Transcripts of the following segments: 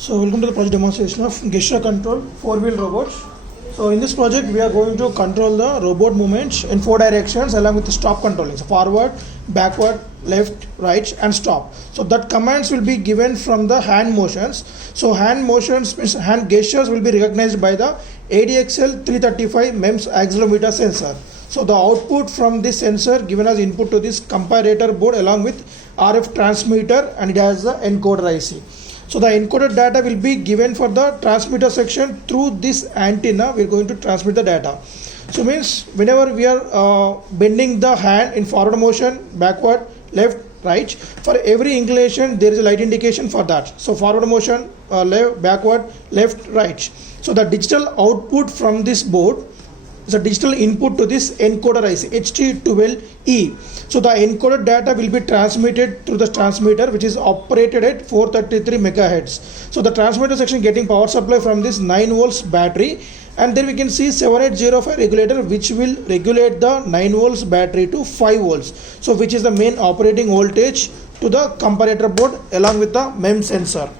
So welcome to the project demonstration of gesture control 4-wheel robots. So in this project we are going to control the robot movements in 4 directions along with the stop controlling. So forward, backward, left, right and stop. So that commands will be given from the hand motions. So hand motions means hand gestures will be recognized by the ADXL 335 MEMS accelerometer sensor. So the output from this sensor given as input to this comparator board along with RF transmitter, and it has the encoder IC. So the encoded data will be given for the transmitter section through this antenna. We are going to transmit the data. So means whenever we are bending the hand in forward motion, backward, left, right, for every inclination there is a light indication for that. So forward motion, left, backward, left, right. So the digital output from this board is a digital input to this encoder IC HT12E. So the encoded data will be transmitted through the transmitter, which is operated at 433 megahertz. So the transmitter section getting power supply from this 9 volts battery, and then we can see 7805 regulator, which will regulate the 9 volts battery to 5 volts. So which is the main operating voltage to the comparator board along with the MEMS sensor.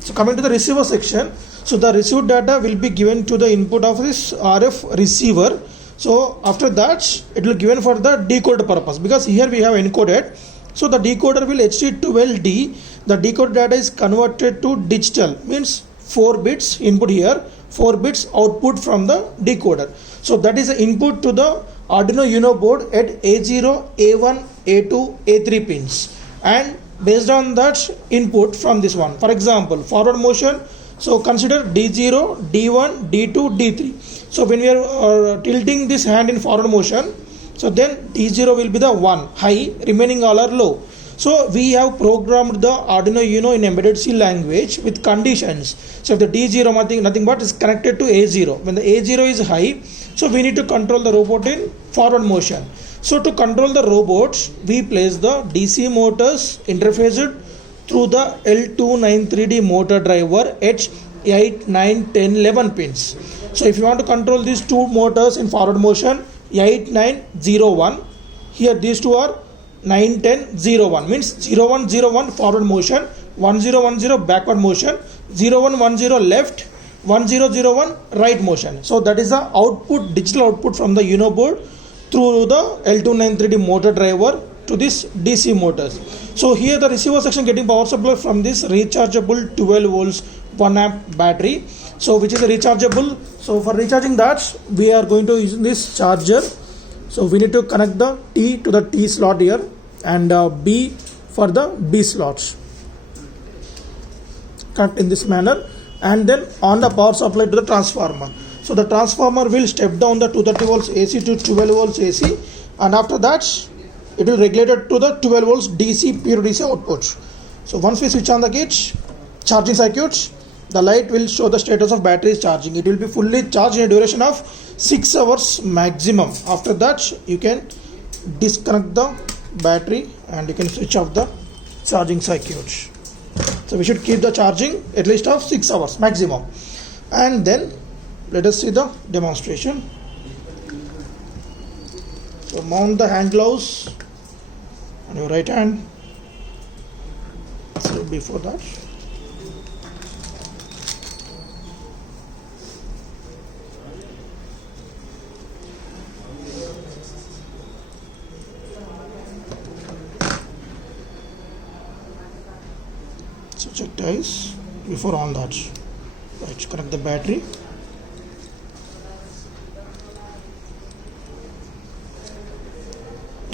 So coming to the receiver section, so the received data will be given to the input of this RF receiver. So after that it will given for the decode purpose, because here we have encoded. So the decoder will HT12D. The decoded data is converted to digital, means 4 bits input here, 4 bits output from the decoder. So that is the input to the Arduino Uno board at A0, A1, A2, A3 pins, and based on that input from this one. For example, forward motion, so consider D0, D1, D2, D3. So when we are tilting this hand in forward motion, so then D0 will be the 1 high, remaining all are low. So we have programmed the Arduino Uno in embedded C language with conditions. So if the D0 nothing but is connected to A0. When the A0 is high, so we need to control the robot in forward motion. So to control the robot, we place the DC motors interfaced through the L293D motor driver at 8, 9, 10, 11 pins. So if you want to control these two motors in forward motion, 8, 9, 0, 1. Here these two are 9, 10, 0, 1. Means 0, 1, 0, 1 forward motion, 1, 0, 1, 0 backward motion, 0, 1, 1, 0 left, 1, 0, 0, 1 right motion. So that is the output, digital output from the Uno board through the L293D motor driver to this DC motors. So here the receiver section getting power supply from this rechargeable 12 volts 1 amp battery. So which is a rechargeable. So for recharging that we are going to use this charger. So we need to connect the T to the T slot here, and B for the B slots. Connect in this manner, and then on the power supply to the transformer. So the transformer will step down the 230 volts AC to 12 volts AC, and after that it will regulate it to the 12 volts DC pure DC output. So once we switch on the gate, charging circuit, the light will show the status of battery is charging. It will be fully charged in a duration of 6 hours maximum. After that you can disconnect the battery and you can switch off the charging circuit. So we should keep the charging at least of 6 hours maximum. And then let us see the demonstration. So mount the hand gloves on your right hand. So before that, so check ties before on that. Right, connect the battery.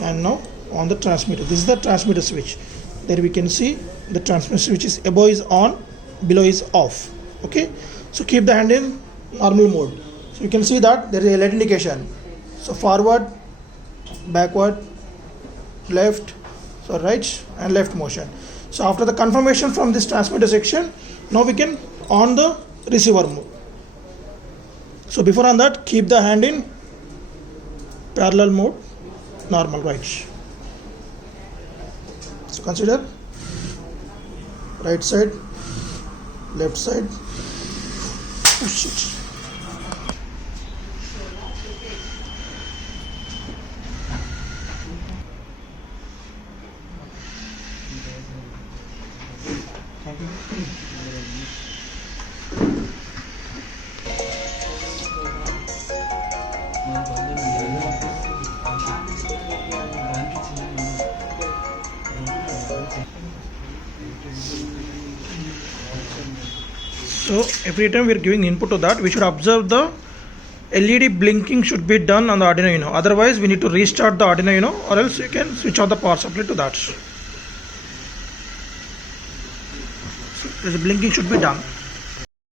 And now on the transmitter, this is the transmitter switch. There we can see the transmitter switch is above is on, below is off. Okay, so keep the hand in normal mode. So you can see that there is a light indication. So forward, backward, left, so right and left motion. So after the confirmation from this transmitter section, now we can on the receiver mode. So before on that, keep the hand in parallel mode, normal, right. So consider right side, left side, push it. So every time we are giving input to that, we should observe the LED blinking should be done on the Arduino Uno. Otherwise, we need to restart the Arduino Uno, or else you can switch off the power supply to that. So the blinking should be done.